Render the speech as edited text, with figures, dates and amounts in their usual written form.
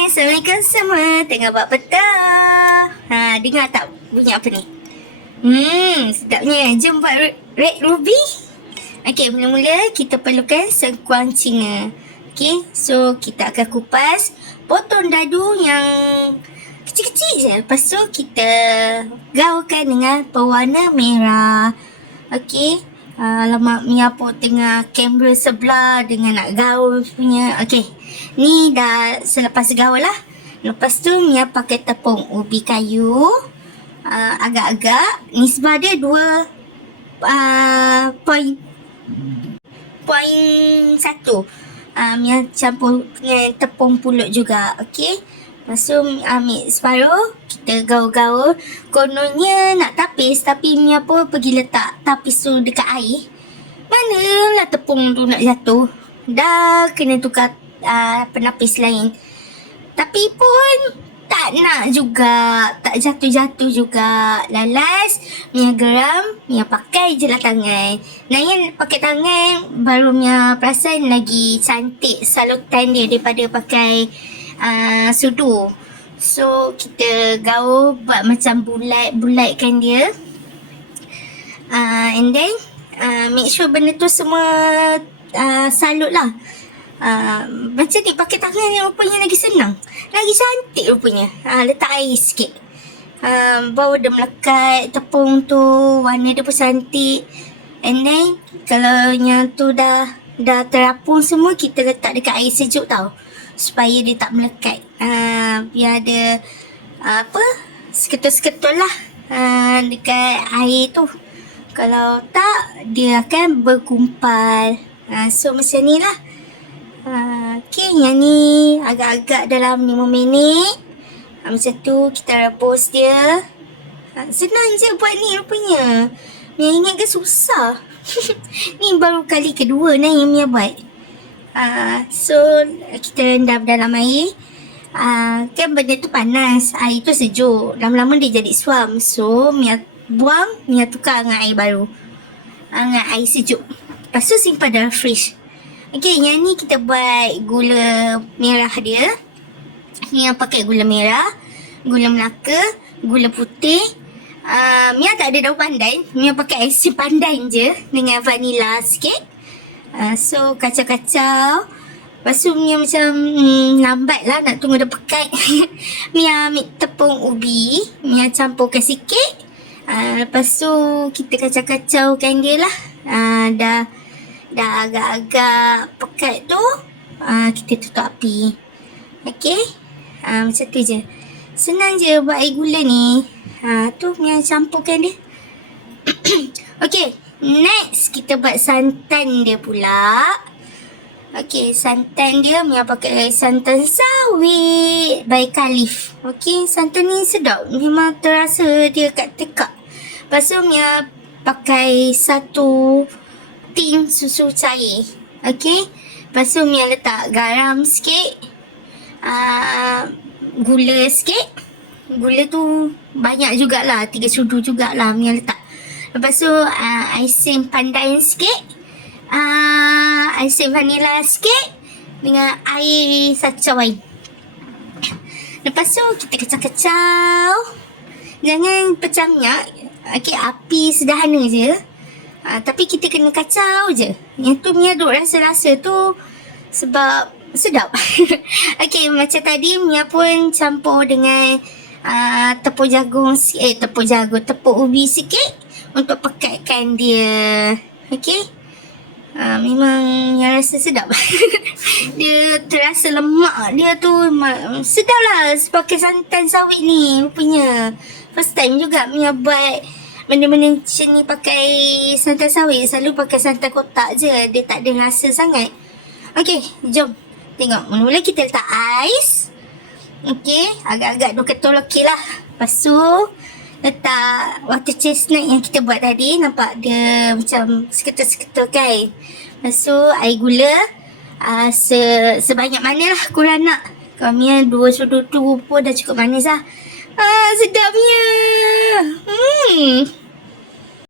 Assalamualaikum semua. Tengah buat petang. Dengar tak bunyi apa ni? Sedapnya. Jom buat red ruby. Okey, mula-mula kita perlukan sengkuang Cina. Okey, so kita akan kupas, potong dadu yang kecil-kecil je. Lepas tu kita gaulkan dengan pewarna merah. Okey. Alamak, Mia pun tengah kamera sebelah dengan nak gaul punya. Okey, ni dah selepas gaul lah. Lepas tu Mia pakai tepung ubi kayu. Agak-agak nisbah dia 2 point 1. Mia campur dengan tepung pulut juga. Okey, lepas tu ambil separuh, kita gaul-gaul. Kononnya nak tapis, tapi Mia pun pergi letak tapis tu dekat air. Manalah tepung tu nak jatuh. Dah kena tukar penapis lain. Tapi pun tak nak juga, tak jatuh-jatuh juga. Lalas Mia geram, Mia pakai je lah tangan. Nayan pakai tangan, baru Mia perasan lagi cantik salutan dia daripada pakai sudu. So kita gaul, buat macam bulatkan dia. And then make sure benda tu semua salut lah. Macam ni pakai tangan yang rupanya lagi senang, lagi cantik rupanya. Letak air sikit, baru dia melekat tepung tu, warna dia pun cantik. And then kalau yang tu dah terapung semua, kita letak dekat air sejuk tau, supaya dia tak melekat. Biar ada seketul-seketul lah dekat air tu. Kalau tak, dia akan bergumpal. So macam ni lah. Okay, yang ni agak-agak dalam 5 minit. Macam tu kita rebus dia. Senang je buat ni rupanya. Mia ingat kan susah. Ni baru kali kedua yang Mia buat. So kita rendam dalam air. Kan benda tu panas, air tu sejuk, lama-lama dia jadi suam. So Mia buang, Mia tukar dengan air baru, dengan air sejuk. Lepas tu simpan dalam fridge. Okay, yang ni kita buat gula merah dia. Mia pakai gula merah, gula Melaka, gula putih. Mia tak ada daun pandan, Mia pakai aisin pandan je dengan vanila sikit. So kacau-kacau. Lepas tu Mia macam lambat lah nak tunggu dia pekat. Mia ambil tepung ubi, Mia campurkan sikit. Lepas tu kita kacau-kacaukan dia lah. Dah agak-agak pekat tu, kita tutup api. Okay, macam tu je. Senang je buat air gula ni. Tu Mia campurkan dia. Okay, next kita buat santan dia pula. Okay, santan dia Mia pakai santan sawit by Khalif. Okay, santan ni sedap, memang terasa dia kat tekak. Lepas tu Mia pakai 1 tin susu cair. Okay, lepas tu Mia letak garam sikit, gula sikit. Gula tu banyak jugalah, 3 sudu jugalah Mia letak. Lepas tu aisin pandan sikit, aisin vanila sikit dengan air 1 cawan. Lepas tu kita kacau-kacau. Jangan pecah minyak. Okay, api sederhana je. Tapi kita kena kacau je. Yang tu Mia duk rasa-rasa tu sebab sedap. Okay, macam tadi Mia pun campur dengan tepung ubi sikit untuk pekatkan dia. Okay, memang Mia rasa sedap. Dia terasa lemak dia tu, sedap lah pakai santan sawit ni rupanya. First time juga Mia buat benda-benda macam ni pakai santan sawit. Selalu pakai santan kotak je, dia tak ada rasa sangat. Okay, jom tengok. Mula-mula kita letak ais. Okay, agak-agak 2 ketul okey lah. Lepas tu letak water chestnut yang kita buat tadi. Nampak dia macam seketul-seketul kan. Lepas tu air gula sebanyak mana lah korang nak. Kalau Mia 2 sudu tu pun dah cukup manis lah. Sedapnya.